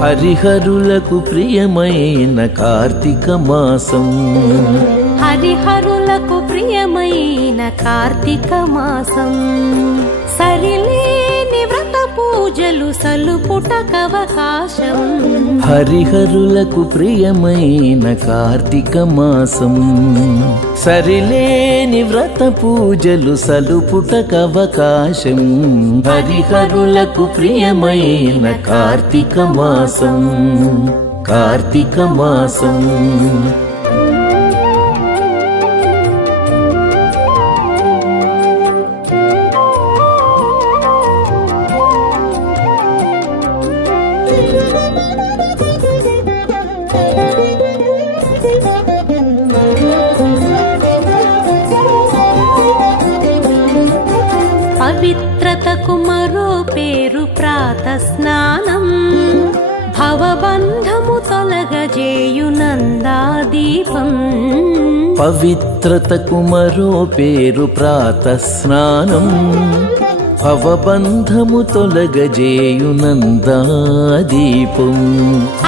హరిహరులకు ప్రియమైన కార్తీక మాసం హరిహరులకు ప్రియమైన కార్తీక మాసం సరిలేని వ్రత పూజలు సలుపుటకవకాశం హరిహరులకు ప్రియమైన కార్తీక మాసం సరిలేని వ్రత పూజలు సలుపుటకవకాశం హరిహరులకు ప్రియమైన కార్తీక మాసం కార్తీక మాసం పవిత్రతకు మరో పేరు ప్రాత స్నానం భవబంధము తొలగజేయు నందాదీపం పవిత్రతకు మరో పేరు ప్రాత స్నానం భవబంధము తొలగజేయు నందాదీపం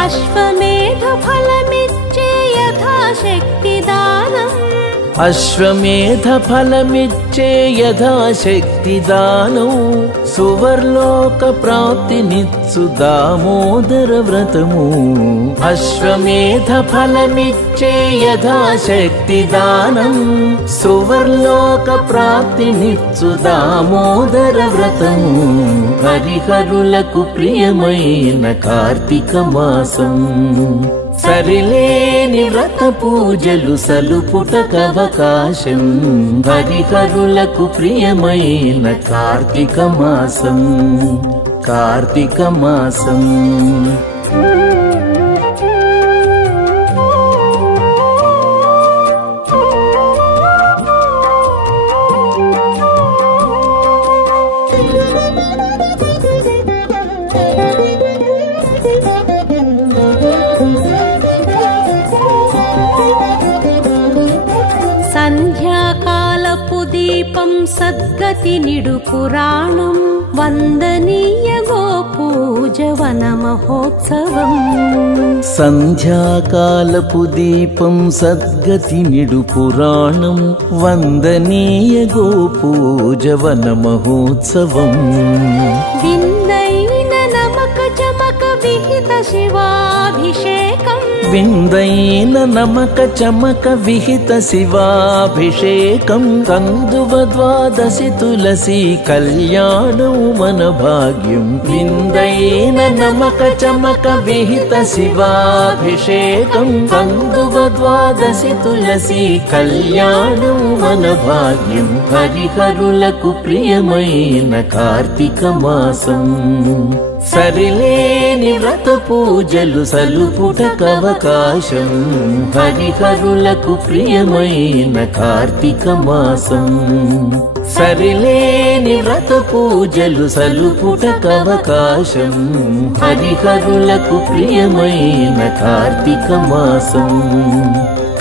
అశ్వమేధ ఫలమిచ్చే యథాశక్తి దానం అశ్వమేధ ఫలమిచ్చే యథాశక్తి దానం సువర్లోక ప్రాప్తినిచ్చు దామోదర వ్రతము అశ్వమేధ ఫలమిచ్చే యథాశక్తి దానం సువర్లోక ప్రాప్తినిచ్చు దామోదర వ్రతము హరిహరులకు ప్రియమైన కార్తీక మాసం సరిలేని వ్రత పూజలు సలుపుటకవకాశం హరిహరులకు ప్రియమైన కార్తీక మాసం కార్తీక మాసం సంధ్యాకాలపు దీపం సద్గతి నిడు పురాణం వందనీయ గోపూజ వన మహోత్సవం సంధ్యాకాలపు దీపం సద్గతి నిడు పురాణం వందనీయ గోపూజ వన మహోత్సవం విందైన నమక చమక విహిత శివాభిషేకం విందైన నమక చమక విహిత శివాభిషేకం కందువ ద్వాదశి తులసి కళ్యాణం మన భాగ్యం విందైన నమక చమక విహిత శివాభిషేకం కందువ ద్వాదశి తులసి కళ్యాణం మన భాగ్యం హరిహరులకు ప్రియమైన కార్తీక మాసం సరిలేని వ్రత పూజలు సలుపుటకవకాశం హరిహరులకు ప్రియమైన కార్తీక మాసం సరిలేని వ్రత పూజలు సలుపుటకవకాశం హరిహరులకు ప్రియమైన కార్తీక మాసం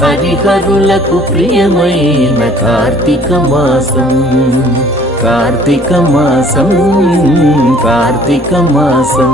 హరిహరులకు ప్రియమైన కార్తీక మాసం కార్తీక మాసం కార్తీక మాసం